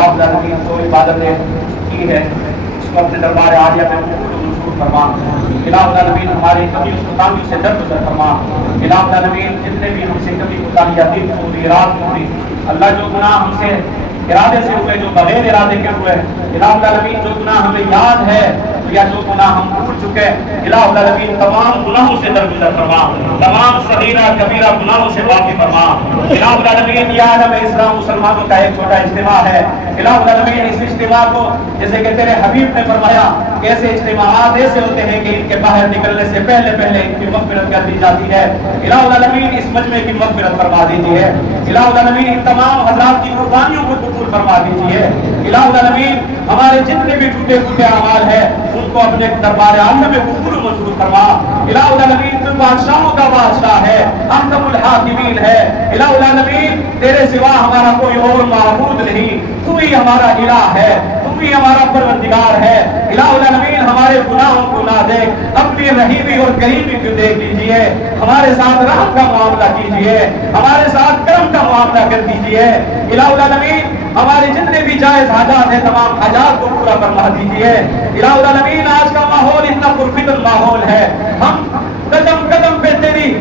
الہ العالمین جو عبادت کی ہے اس کو اپنے دربار عالیہ میں قبول فرما. الہ العالمین ہماری کبھی خطائی سے درگزر فرما. الہ العالمین جتنے بھی ہم سے کبھی خطائیاں دل ہوئی رات ہوئی اللہ جو گناہ ہم سے ارادے سے ہوئے جو بغیر ارادے کے ہوئے الہ العالمین جو گناہ ہمیں یاد ہے یا جو گناہ ہم بھول چکے الہ العالمین تمام گناہوں سے درگزر فرما. تمام صغیرہ کبیرہ گناہوں سے معافی فرما. الہ العالمین یا عالم اسلام مسلمانوں کا ایک چھوٹا اجتماع ہے. الہ العالمین اس اجتماع کو جیسے کہ تیرے حبیب نے فرمایا کہ ایسے اجتماعات ایسے ہوتے ہیں کہ ان کے باہر نکلنے سے پہلے ان کی مغفرت کر دی جاتی ہے. الہ العالمین اس مجمع کی مغفرت فرما دیجیے. الہ العالمین ان تمام حضرات کی قربانیوں کو قبول فرما دیجیے. الہ العالمین ہمارے جتنے بھی ٹوٹے پھوٹے اعمال ہیں ان کو اپنے دربار عالیہ میں قبول و منظور فرما. الہ العالمین تو بادشاہوں کا بادشاہ ہے, احکم الحاکمین ہے. الہ العالمین تیرے سوا ہمارا کوئی اور معبود نہیں, تو ہی ہمارا الہ ہے, تو ہی ہمارا پروردگار ہے. الہ العالمین ہمارے گناہوں کو نہ دیکھ, اپنی رحیمی اور کریمی کو دیکھ لیجیے. ہمارے ساتھ رحم کا معاملہ کیجیے, ہمارے ساتھ کرم کا معاملہ کر دیجیے. الہ العالمین ہمارے جتنے بھی جائز حاجات ہیں تمام حاجات کو پورا فرما دیجیے. الہ العالمین آج کا ماحول اتنا پرفتن ماحول ہے, ہم قدم قدم پہ تیری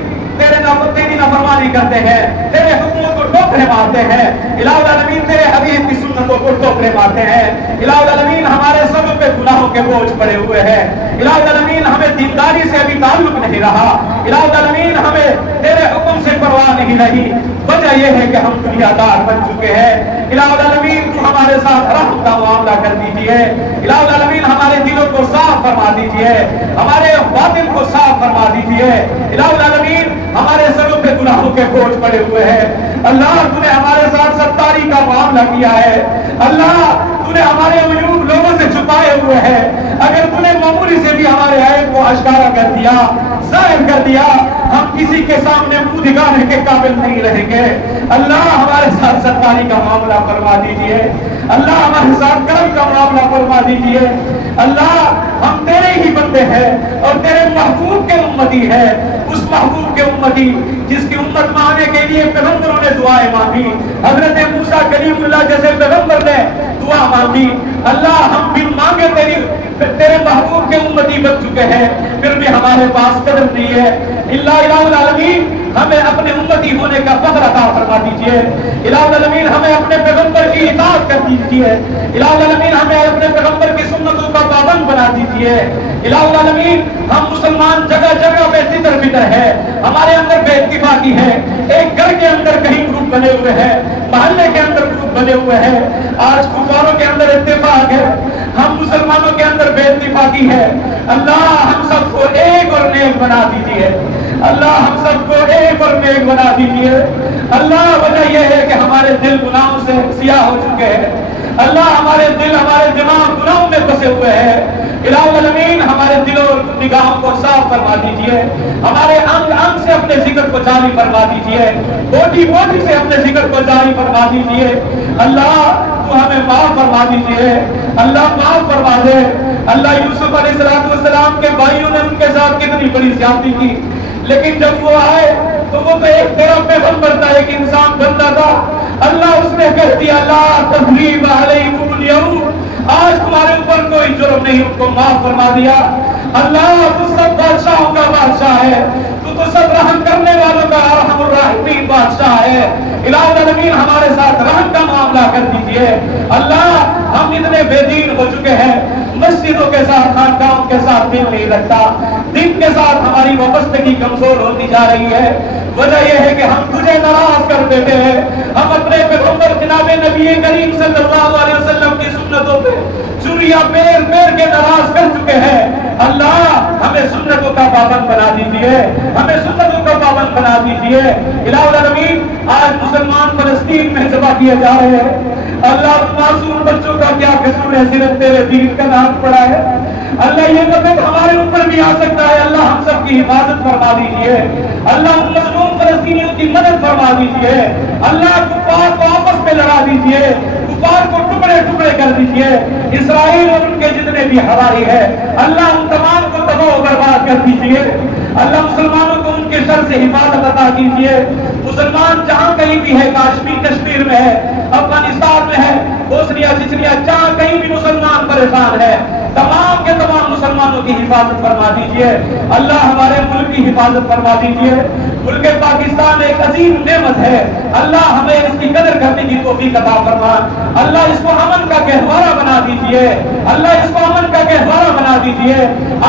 نافرمانی کرتے ہیں, تیرے حکموں کو ٹوکرے مارتے ہیں. الہ العالمین تیرے حبیب کی سنتوں کو ٹوکرے مارتے ہیں. الہ العالمین ہمارے سبوں پہ گناہوں کے بوجھ پڑے ہوئے ہیں. الہ العالمین ہمیں دینداری سے ابھی تعلق نہیں رہا. الہ العالمین ہمیں تیرے حکم سے پرواہ نہیں رہی. وجہ یہ ہے کہ ہم دنیا دار بن چکے ہیں. الہ العالمین تو ہمارے ساتھ رحم کا معاملہ کر دیجیے. الہ العالمین ہمارے دلوں کو صاف فرما دیجیے, ہمارے باطن کو صاف فرما دیجیے. الہ العالمین ہمارے سروں پہ گناہوں کے بوجھ پڑے ہوئے ہیں. اللہ تو نے ہمارے ساتھ ستاری کا معاملہ کیا ہے. اللہ تو نے ہمارے عیوب لوگوں سے چھپائے ہوئے ہیں. اگر تو نے معمولی سے بھی ہمارے عیب کو اشکارا کر دیا, ظاہر کر دیا, ہم کسی کے سامنے منہ دکھانے کے قابل نہیں رہیں گے. اللہ ہمارے ساتھ ستاری کا معاملہ فرما دیجیے. اللہ ہمارے ساتھ کرم کا معاملہ فرما دیجیے. اللہ ہم تیرے ہی بندے ہیں اور تیرے محبوب کے امتی ہیں. اس محبوب کے امتی جس کی امت میں آنے کے لیے پیغمبروں نے دعائیں مانگی, حضرت موسیٰ کلیم اللہ جیسے پیغمبر نے دعا مانگی. اللہ ہم بھی مانگے تیرے محبوب کے امتی بن چکے ہیں, پھر بھی ہمارے پاس قدر نہیں ہے. الہ العالمین ہمیں اپنے امتی ہونے کا فخر عطا فرما دیجیے. الہ العالمین ہمیں اپنے پیغمبر کی اطاعت کر دیجیے. الہ العالمین ہمیں اپنے پیغمبر کی سنتوں کا پابند بنا دیجیے. الہ العالمین ہم مسلمان جگہ جگہ پہ تتر بتر ہے, ہمارے اندر بے اتفاقی ہے. ایک گھر کے اندر کہیں گروپ بنے ہوئے ہیں, محلے کے اندر گروپ بنے ہوئے ہیں. آج کفاروں کے اندر اتفاق ہے, ہم مسلمانوں کے اندر بے اتفاقی ہے. اللہ ہم سب کو ایک اور نیک بنا دیجیے. اللہ ہم سب کو ایک اور نیک بنا دیجیے. اللہ وجہ یہ ہے کہ ہمارے دل گناہوں سے سیاہ ہو چکے ہیں. اللہ ہمارے دل ہمارے دماغ گناہوں میں پھنسے ہوئے ہیں. الہ العالمین ہمارے دلوں اور نگاہوں کو صاف فرما دیجیے. ہمارے انگ انگ سے اپنے ذکر کو جاری فرما دیجیے. بوٹی بوٹی سے اپنے ذکر کو جاری فرما دیجیے. اللہ تو ہمیں معاف فرما دیجیے. اللہ معاف فرما دے. اللہ یوسف علیہ السلام کے بھائیوں نے ان کے ساتھ کتنی بڑی زیادتی کی, لیکن جب وہ آئے تو وہ تو ایک طرف پیغمبر تھا, ایک انسان بنتا تھا. اللہ اس نے کہہ دیا لا تثریب علیکم اليوم, آج تمہارے اوپر کوئی جرم نہیں, ان کو معاف فرما دیا. اللہ تو سب بادشاہوں کا بادشاہ ہے, تو سب رحم کرنے والوں کا ارحم الراحمین بادشاہ ہے. الہ العالمین ہمارے ساتھ رحم کا معاملہ کر دیجیے. اللہ ہم اتنے بے دین ہو چکے ہیں, مسجدوں کے ساتھ خانقاہوں کے ساتھ دل نہیں رکھتا, دین کے ساتھ ہماری وابستگی کمزور ہوتی جا رہی ہے. وجہ یہ ہے کہ ہم تجھے ناراض کر دیتے ہیں. ہم اپنے پیغمبر جناب نبی کریم صلی اللہ علیہ وسلم کی سنتوں پہ چوریاں پیر پیر کے ناراض کر چکے ہیں. اللہ ہمیں سنتوں کا پابند بنا دیجیے, ہمیں سنتوں کا پابند بنا دیجیے. الہ العالمین آج مسلمان فلسطین میں ذبح کیے جا رہے ہیں. اللہ معصوم بچوں کا کیا قصور ہے, صرف تیرے دین کا نام پڑا ہے. اللہ یہ وقت ہمارے اوپر بھی آ سکتا ہے. اللہ ہم سب کی حفاظت فرما دیجیے. اللہ مظلوم فلسطینیوں کی مدد فرما دیجیے. اللہ کفار کو آپس میں لڑا دیجیے, کفار کو ٹکڑے ٹکڑے کر دیجیے. اسرائیل اور ان کے جتنے بھی حواری ہے اللہ ان تمام کو تباہ و برباد کر دیجیے. اللہ مسلمانوں کو ان کے شر سے حفاظت عطا کیجیے. مسلمان جہاں کہیں بھی ہے, کشمیر میں ہے, افغانستان میں ہے, بوسنیا چچریا جہاں کہیں بھی مسلمان پریشان ہے تمام کے تمام مسلمانوں کی حفاظت فرما دیجئے اللہ ہمارے ملک کی حفاظت فرما دیجئے ملک پاکستان ایک عظیم نعمت ہے اللہ ہمیں اس کی قدر کرنے کی توفیق عطا فرما اللہ اس کو امن کا گہوارہ بنا دیجئے اللہ اس کو امن کا گہوارہ بنا دیجئے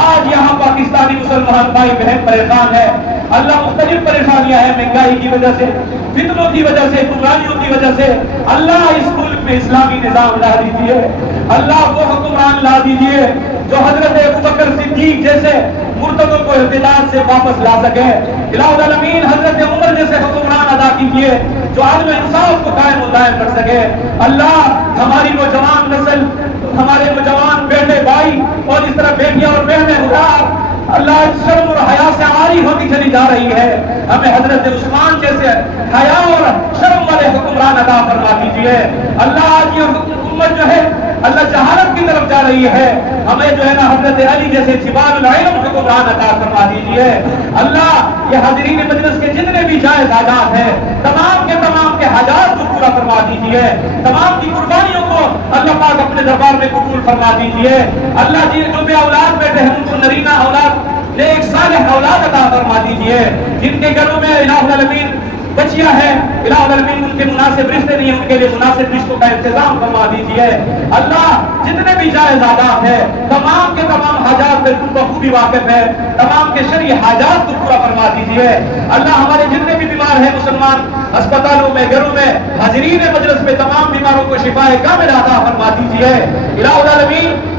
آج یہاں پاکستانی مسلمان بھائی بہن پریشان ہے اللہ مختلف پریشانیاں ہیں مہنگائی کی وجہ سے فتنوں کی وجہ سے گمراہیوں کی وجہ سے اللہ اس ملک میں اسلامی نظام لا دیجئے اللہ وہ حکمران لا دیجئے جو حضرت ابوبکر صدیق جیسے مرتدوں کو ارتداد سے واپس لا سکے الہ العالمین حضرت عمر جیسے حکمران ادا کیجئے جو عدل و انصاف کو قائم و دائم کر سکے اللہ ہماری نوجوان نسل ہمارے نوجوان بیٹے بھائی اور اس طرح بیٹیاں اور بہنیں اللہ شرم اور حیا سے عاری ہوتی چلی جا رہی ہے ہمیں حضرت عثمان جیسے حیا اور شرم والے حکمران عطا فرما دیجیے اللہ آج یہ حکومت جو ہے اللہ جہالت کی طرف جا رہی ہے ہمیں جو ہے نا حضرت علی جیسے جبال العلم حکمران عطا فرما دیجیے اللہ یہ حاضرین مجلس کے جتنے بھی جائز حاجات ہیں تمام کے حاجات کو پورا فرما دیجیے تمام کی قربانیوں کو اللہ پاک اپنے دربار میں قبول فرما دیجیے اللہ جی جو بے اولاد بیٹھے ہیں ان کو نرینہ اولاد ایک صالح اولاد عطا فرما دیجیے جن کے گھروں میں الہ العالمین بچیاں ہیں الہ العالمین ان کے مناسب رشتے نہیں ان کے لیے مناسب رشتوں کا انتظام فرما دیجیے اللہ جتنے بھی جائز آداب ہیں تمام کے تمام حاجات میں تم بخوبی واقف ہے تمام کے شرعی حاجات کو پورا فرما دیجیے اللہ ہمارے جتنے بھی بیمار ہیں مسلمان اسپتالوں میں گھروں میں حاضرین مجلس میں تمام بیماروں کو شفائے کامل عطا فرما دیجیے الہ العالمین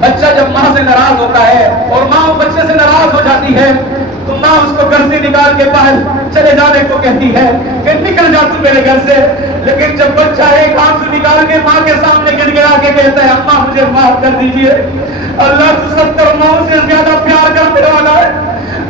بچہ جب ماں سے ناراض ہوتا ہے اور ماں بچے سے ناراض ہو جاتی ہے تو ماں اس کو گھر سے نکال کے باہر چلے جانے کو کہتی ہے کہ نکل جا تو میرے گھر سے لیکن جب بچہ ایک ہاتھ سے نکال کے ماں کے سامنے گر گرا کے کہتا ہے اماں مجھے معاف کر دیجئے اللہ تو 70 ماؤں سے زیادہ پیار کرنے والا ہے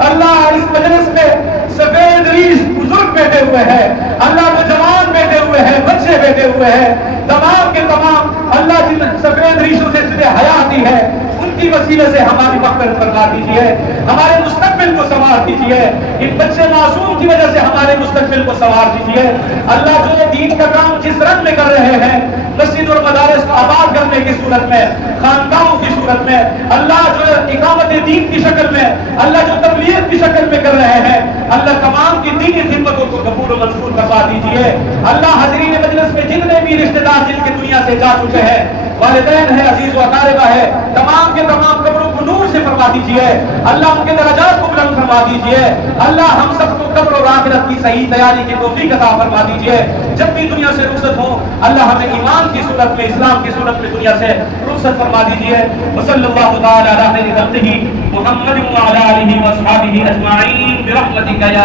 اللہ اس مجلس میں سفید ریش بزرگ بیٹھے ہوئے ہیں اللہ نوجوان بیٹھے ہوئے ہیں بچے بیٹھے ہوئے ہیں تمام کے تمام اللہ جن سفید ریشوں سے جنہیں حیاتی ہے ان کی وسیلے سے ہماری مغفرت فرما دیجیے ہمارے مستقبل کو سنوار دیجیے ان بچے معصوم کی وجہ سے ہمارے مستقبل کو سنوار دیجیے اللہ جو دین کا کام جس رنگ میں کر رہے ہیں مسجد اور مدارس کو آباد کرنے کی صورت میں خانقاہوں کی صورت میں اللہ جو اقامت دین کی شکل میں اللہ جو تبلیغ کی شکل میں کر رہے ہیں اللہ تمام کی دینی خدمتوں کو قبول و منظور کروا دیجیے اللہ حاضرین مجلس میں جتنے بھی رشتہ دار جن کے دنیا سے جا چکے ہیں والدین ہے عزیز و اقاربہ ہے تمام کے تمام قبروں کو نور سے فرما دیجیے اللہ ان کے درجات کو بلند فرما دیجیے اللہ ہم سب کو قبر اور آخرت کی صحیح تیاری کی توفیق عطا فرما دیجیے جب بھی دنیا سے رخصت ہو اللہ ہمیں ایمان کی صورت میں اسلام کی صورت میں دنیا سے رخصت فرما دیجیے وصلی اللہ تعالی علی خیر خلقہ محمد وعلی آلہ واصحابہ اجمعین برحمتک یا